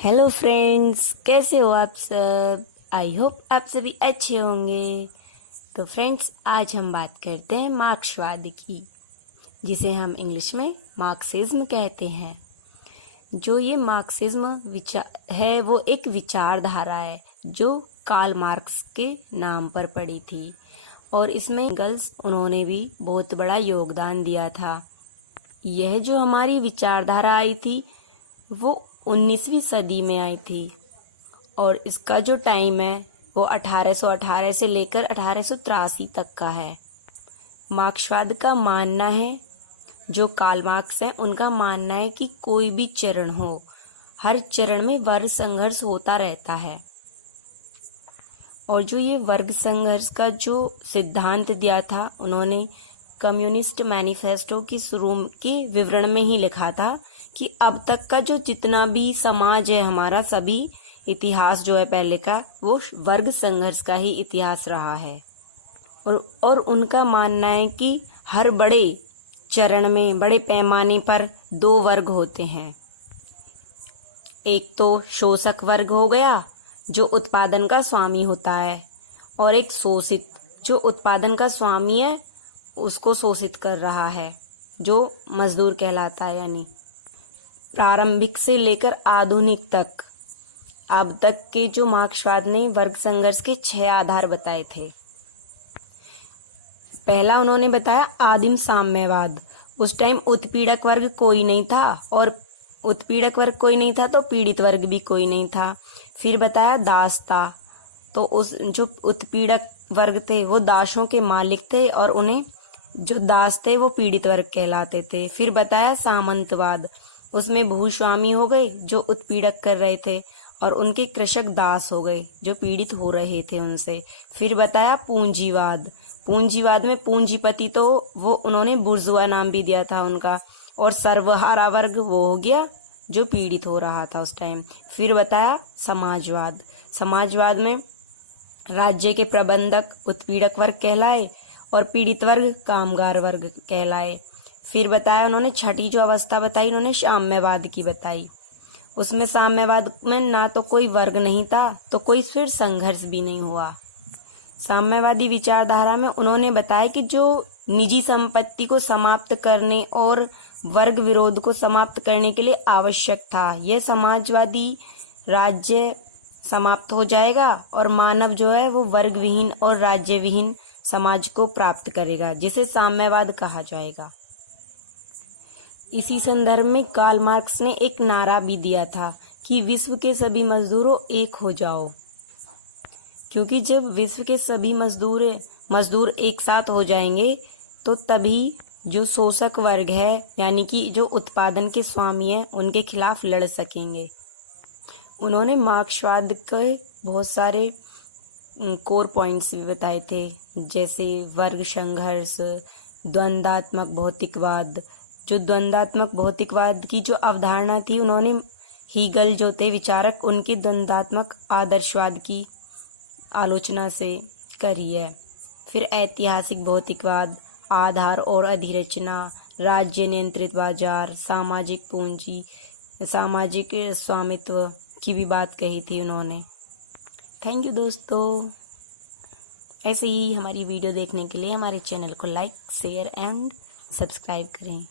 Hello friends, कैसे हो आप सब। आई होप आप सभी अच्छे होंगे। तो फ्रेंड्स, आज हम बात करते हैं मार्क्सवाद की, जिसे हम इंग्लिश में मार्क्सिज्म कहते हैं। जो ये मार्क्सिज्म विचार है वो एक विचारधारा है जो कार्ल मार्क्स के नाम पर पड़ी थी, और इसमें एंगल्स उन्होंने भी बहुत बड़ा योगदान दिया था। यह जो हमारी विचारधारा आई थी वो 19वीं सदी में आई थी, और इसका जो टाइम है वो 1818 से लेकर 1883 तक का है। मार्क्सवाद का मानना है, जो कार्ल मार्क्स हैं उनका मानना है कि कोई भी चरण हो, हर चरण में वर्ग संघर्ष होता रहता है। और जो ये वर्ग संघर्ष का जो सिद्धांत दिया था उन्होंने कम्युनिस्ट मैनिफेस्टो की शुरू के विवरण में ही लिखा था कि अब तक का जो जितना भी समाज है हमारा, सभी इतिहास जो है पहले का, वो वर्ग संघर्ष का ही इतिहास रहा है। और उनका मानना है कि हर बड़े चरण में, बड़े पैमाने पर दो वर्ग होते हैं। एक तो शोषक वर्ग हो गया जो उत्पादन का स्वामी होता है, और एक शोषित जो उत्पादन का स्वामी है उसको शोषित कर रहा है, जो मजदूर कहलाता है। यानी प्रारंभिक से लेकर आधुनिक तक, अब तक के जो मार्क्सवाद ने वर्ग संघर्ष के 6 आधार बताए थे। पहला उन्होंने बताया आदिम साम्यवाद। उस टाइम उत्पीड़क वर्ग कोई नहीं था, और उत्पीड़क वर्ग कोई नहीं था तो पीड़ित वर्ग भी कोई नहीं था। फिर बताया दासता, तो उस जो उत्पीड़क वर्ग थे वो दासों के मालिक थे, और उन्हें जो दास थे वो पीड़ित वर्ग कहलाते थे। फिर बताया सामंतवाद, उसमें भूस्वामी हो गए जो उत्पीड़क कर रहे थे, और उनके कृषक दास हो गए जो पीड़ित हो रहे थे उनसे। फिर बताया पूंजीवाद। पूंजीवाद में पूंजीपति तो वो उन्होंने बुर्जुआ नाम भी दिया था उनका, और सर्वहारा वर्ग वो हो गया जो पीड़ित हो रहा था उस टाइम। फिर बताया समाजवाद। समाजवाद में राज्य के प्रबंधक उत्पीड़क वर्ग कहलाए, और पीड़ित वर्ग कामगार वर्ग कहलाए। फिर बताया उन्होंने छठी जो अवस्था बताई, उन्होंने साम्यवाद की बताई। उसमें साम्यवाद में ना तो कोई वर्ग नहीं था तो कोई फिर संघर्ष भी नहीं हुआ। साम्यवादी विचारधारा में उन्होंने बताया कि जो निजी संपत्ति को समाप्त करने और वर्ग विरोध को समाप्त करने के लिए आवश्यक था, यह समाजवादी राज्य समाप्त हो जाएगा, और मानव जो है वो वर्ग विहीन और राज्य विहीन समाज को प्राप्त करेगा, जिसे साम्यवाद कहा जाएगा। इसी संदर्भ में कार्ल मार्क्स ने एक नारा भी दिया था कि विश्व के सभी मजदूरों एक हो जाओ, क्योंकि जब विश्व के सभी मजदूर एक साथ हो जाएंगे तो तभी जो शोषक वर्ग है, यानी कि जो उत्पादन के स्वामी है, उनके खिलाफ लड़ सकेंगे। उन्होंने मार्क्सवाद के बहुत सारे कोर पॉइंट्स भी बताए थे, जैसे वर्ग संघर्ष, द्वंद्वात्मक भौतिकवाद। जो द्वंद्वात्मक भौतिकवाद की जो अवधारणा थी, उन्होंने हीगल जो थे विचारक, उनके द्वंद्वात्मक आदर्शवाद की आलोचना से करी है। फिर ऐतिहासिक भौतिकवाद, आधार और अधिरचना, राज्य नियंत्रित बाजार, सामाजिक पूंजी, सामाजिक स्वामित्व की भी बात कही थी उन्होंने। थैंक यू दोस्तों। ऐसे ही हमारी वीडियो देखने के लिए हमारे चैनल को लाइक, शेयर एंड सब्सक्राइब करें।